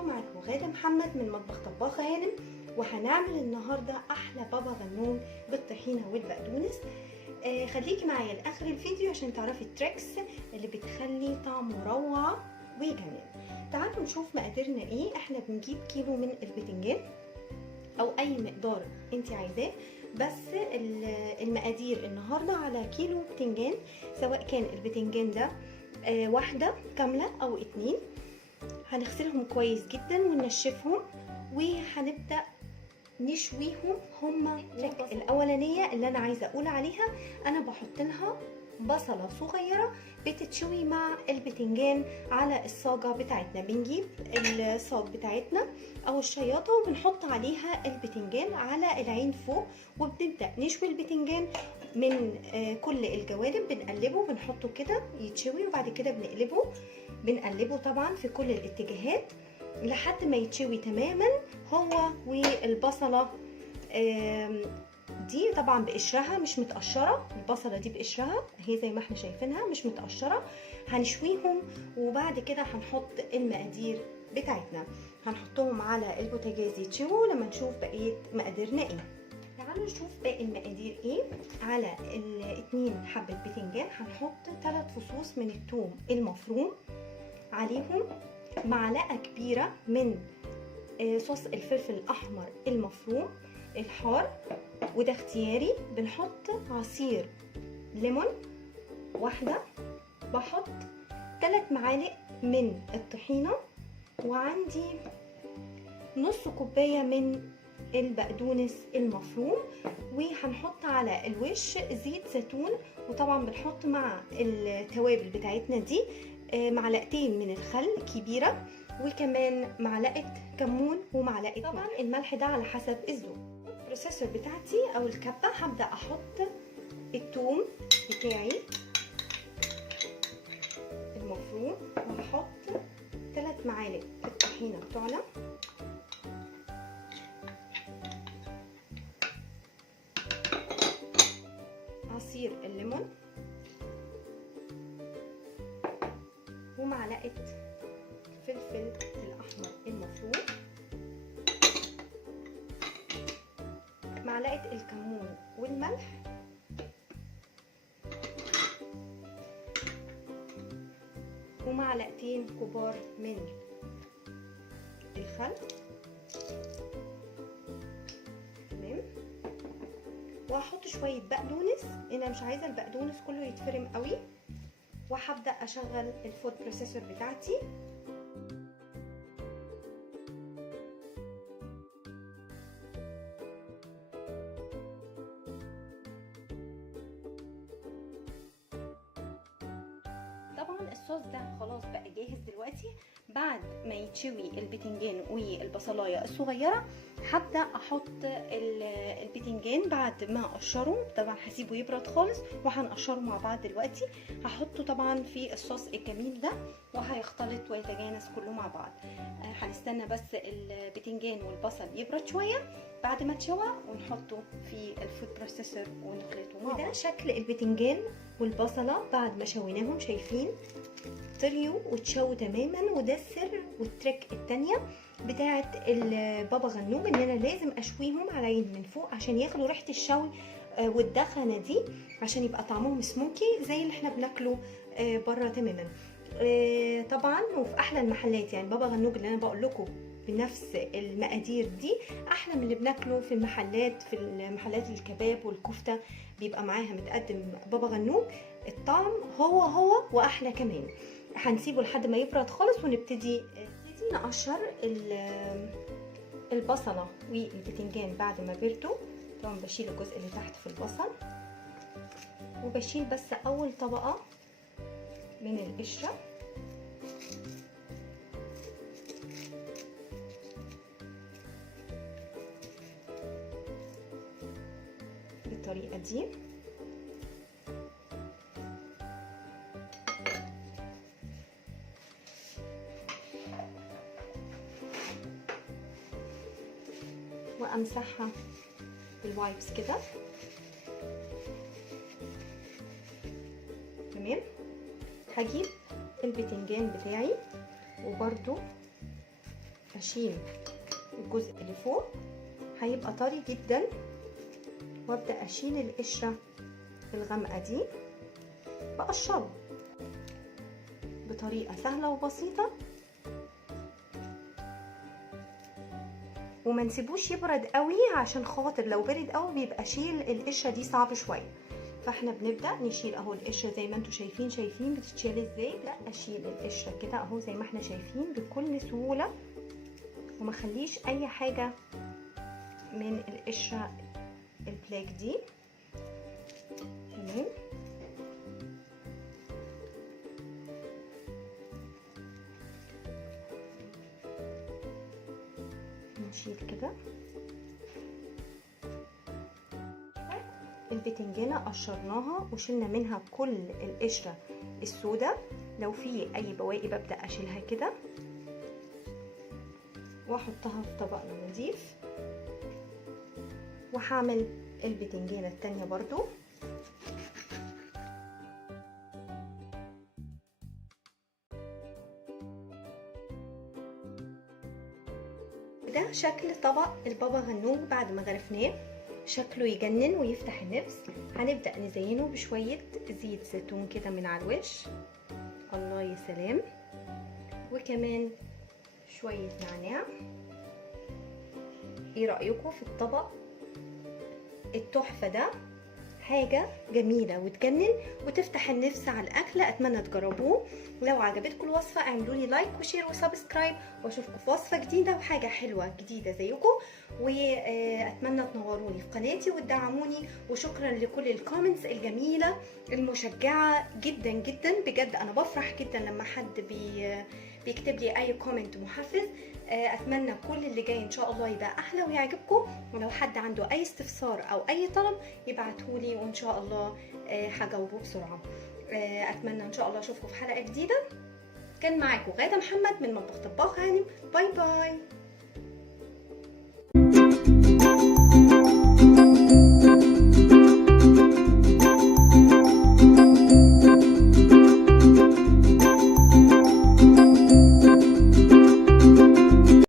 انتوا معاكم غادة محمد من مطبخ طباخة هانم، وهنعمل النهارده احلى بابا غنوج بالطحينه والبقدونس. خليكي معايا لاخر الفيديو عشان تعرفي التريكس اللي بتخلي طعمه روعه ويجنن. تعالوا نشوف مقاديرنا ايه. احنا بنجيب كيلو من البتنجان او اي مقدار انت عايزاه، بس المقادير النهارده على كيلو بتنجان، سواء كان البتنجان ده واحده كامله او اتنين. هنغسلهم كويس جدا وننشفهم، وهنبدا نشويهم. هما الاولانيه اللي انا عايزه اقول عليها، انا بحط لها بصله صغيره بتتشوي مع البتنجان على الصاجه بتاعتنا. بنجيب الصاج بتاعتنا او الشياطه وبنحط عليها البتنجان على العين فوق، وبنبدا نشوي البتنجان من كل الجوانب. بنقلبه بنحطه كده يتشوي، وبعد كده بنقلبه طبعا في كل الاتجاهات لحد ما يتشوي تماما هو والبصله. دي طبعا بقشرها مش متقشره، البصله دي بقشرها اهي زي ما احنا شايفينها مش متقشره. هنشويهم وبعد كده هنحط المقادير بتاعتنا، هنحطهم على البوتاجاز يتشووا لما نشوف بقيه مقاديرنا ايه. تعالوا نشوف باقي المقادير ايه. على الاتنين حبه بتنجان هنحط 3 فصوص من الثوم المفروم، عليهم معلقه كبيره من صوص الفلفل الاحمر المفروم الحار، وده اختياري. بنحط عصير ليمون واحده، بحط 3 معالق من الطحينه، وعندي نص كوبايه من البقدونس المفروم، وهنحط على الوش زيت زيتون. وطبعا بنحط مع التوابل بتاعتنا دي معلقتين من الخل كبيره، وكمان معلقه كمون ومعلقه طبعا الملح ده على حسب الذوق. البروسيسور بتاعتي او الكبه هبدا احط الثوم بتاعي المفروم، وهحط 3 معالق الطحينه بتوعنا، عصير الليمون، ومعلقه فلفل الاحمر المفروم، معلقه الكمون والملح، ومعلقتين كبار من الخل. تمام. وهحط شويه بقدونس، انا مش عايزه البقدونس كله يتفرم قوي. وهبدا اشغل الفود بروسيسور بتاعتي. طبعا الصوص ده خلاص بقى جاهز دلوقتي. بعد ما يتشوي البتنجان والبصلايه الصغيره، هبدا احط البتنجان بعد ما اقشره. طبعا هسيبه يبرد خالص وهنقشره مع بعض دلوقتي. هحطه طبعا في الصوص الجميل ده وهيختلط ويتجانس كله مع بعض. هنستنى بس البتنجان والبصل يبرد شويه بعد ما اتشوى، ونحطه في الفود بروسيسور ونخلطه مع بعض. ده شكل البتنجان والبصله بعد ما شويناهم، شايفين طريوا واتشووا تماما. وده السر والتريك التانية بتاعه البابا غنوج، ان انا لازم اشويهم على عين من فوق عشان ياخدوا ريحه الشوي والدخنه دي، عشان يبقى طعمهم سموكي زي اللي احنا بناكله بره تماما. طبعا وفي احلى المحلات، يعني بابا غنوج اللي انا بقول لكم بنفس المقادير دي احلى من اللي بناكله في المحلات. في المحلات الكباب والكفته بيبقى معاها متقدم بابا غنوج، الطعم هو واحلى كمان. هنسيبه لحد ما يبرد خالص ونبتدي نقشر البصله والبتنجان بعد ما بردوا. طبعا بشيل الجزء اللي تحت في البصل، وبشيل بس اول طبقه من القشره. بالطريقه دي. وامسحها بالوايبس كده. تمام. هجيب البتنجان بتاعي وبرده اشيل الجزء اللي فوق هيبقى طري جدا، وابدا اشيل القشره الغامقه دي بقشره بطريقه سهله وبسيطه، وما نسيبوش يبرد قوي عشان خاطر لو برد قوي بيبقى شيل القشره دي صعب شويه. فاحنا بنبدا نشيل اهو القشره زي ما انتم شايفين بتتشال ازاي. لا اشيل القشره كده اهو زي ما احنا شايفين بكل سهوله، وما خليش اي حاجه من القشره البلاك دي. تمام. نشيل كده البتنجانه، قشرناها وشلنا منها كل القشره السوداء. لو في اي بواقي ببدا اشيلها كده واحطها في طبق نظيف. وهعمل البتنجانه التانية برضو. ده شكل طبق البابا غنوج بعد ما غرفناه، شكله يجنن ويفتح النفس. هنبدأ نزينه بشوية زيت زيتون كده من على الوش، الله يا سلام، وكمان شوية نعناع. ايه رأيكم في الطبق التحفة ده؟ حاجة جميلة وتجنن وتفتح النفس على الأكل. أتمنى تجربوه. لو عجبتكم الوصفة اعملوا لي لايك وشير وسبسكرايب، واشوفكم في وصفة جديدة وحاجة حلوة جديدة زيكم. وأتمنى تنوروني في قناتي وتدعموني. وشكرا لكل الكومنتس الجميلة المشجعة جدا جدا، بجد أنا بفرح جدا لما حد بيكتب لي أي كومنت محفز. اتمنى كل اللي جاي ان شاء الله يبقى احلى ويعجبكم. ولو حد عنده اي استفسار او اي طلب يبعتهولي وان شاء الله هجاوبه بسرعه. اتمنى ان شاء الله اشوفكم في حلقه جديده. كان معاكم غادة محمد من مطبخ طباخ هانم. باي باي.